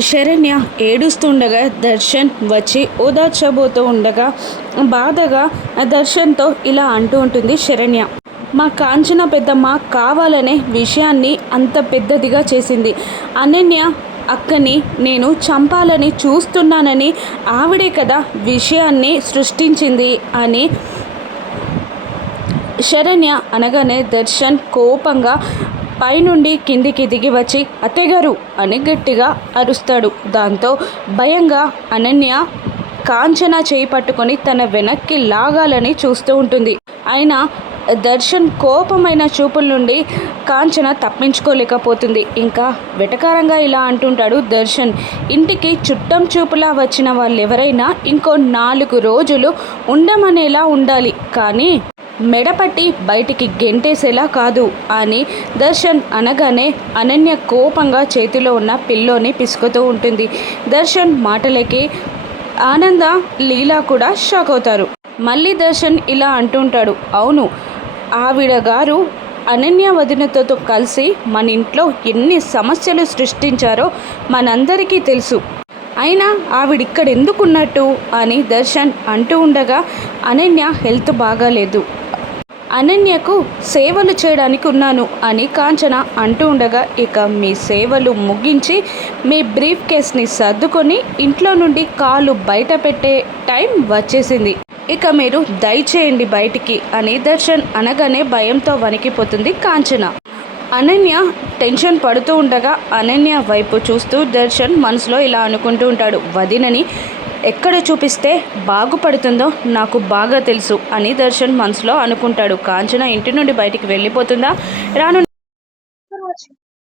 శరణ్య ఏడుస్తుండగా దర్శన్ వచ్చి ఓదార్చబోతూ ఉండగా బాధగా దర్శన్తో ఇలా అంటూ ఉంటుంది శరణ్య మా కాంచన పెద్దమ్మ కావాలనే విషయాన్ని అంత పెద్దదిగా చేసింది. అనన్య అక్కని నేను చంపాలని చూస్తున్నానని ఆవిడే కదా విషయాన్ని సృష్టించింది అని శరణ్య అనగానే దర్శన్ కోపంగా పైనుండి కిందికి దిగి వచ్చి అత్తయ్యగారు అని గట్టిగా అరుస్తాడు. దాంతో భయంగా అనన్య కాంచన చేయి పట్టుకొని తన వెనక్కి లాగాలని చూస్తూ ఉంటుంది. అయినా దర్శన్ కోపమైన చూపుల నుండి కాంచన తప్పించుకోలేకపోతుంది. ఇంకా వెటకారంగా ఇలా అంటుంటాడు దర్శన్. ఇంటికి చుట్టం చూపులా వచ్చిన వాళ్ళు ఎవరైనా ఇంకో నాలుగు రోజులు ఉండమనేలా ఉండాలి. కానీ మెడపట్టి బయటికి గెంటేసేలా కాదు అని దర్శన్ అనగానే అనన్య కోపంగా చేతిలో ఉన్న పిల్లోని పిసుకుతూ ఉంటుంది. దర్శన్ మాటలకి ఆనంద లీలా కూడా షాక్ అవుతారు. మళ్ళీ దర్శన్ ఇలా అంటుంటాడు అవును ఆవిడ గారు అనన్య వదినతో కలిసి మన ఇంట్లో ఎన్ని సమస్యలు సృష్టించారో మనందరికీ తెలుసు. అయినా ఆవిడిక్కడ ఎందుకున్నట్టు అని దర్శన్ అంటూ ఉండగా అనన్య హెల్త్ బాగాలేదు. అనన్యకు సేవలు చేయడానికి ఉన్నాను అని కాంచన అంటూ ఉండగా ఇక మీ సేవలు ముగించి మీ బ్రీఫ్ కేస్ని సర్దుకొని ఇంట్లో నుండి కాలు బయట పెట్టే టైం వచ్చేసింది. ఇక మీరు దయచేయండి బయటికి అని దర్శన్ అనగానే భయంతో వణికిపోతుంది కాంచన. అనన్య టెన్షన్ పడుతూ ఉండగా అనన్య వైపు చూస్తూ దర్శన్ మనసులో ఇలా అనుకుంటూ ఉంటాడు వదినని ఎక్కడ చూపిస్తే బాగుపడుతుందో నాకు బాగా తెలుసు అని దర్శన్ మనసులో అనుకుంటాడు. కాంచన ఇంటి నుండి బయటికి వెళ్ళిపోతుందా? రాను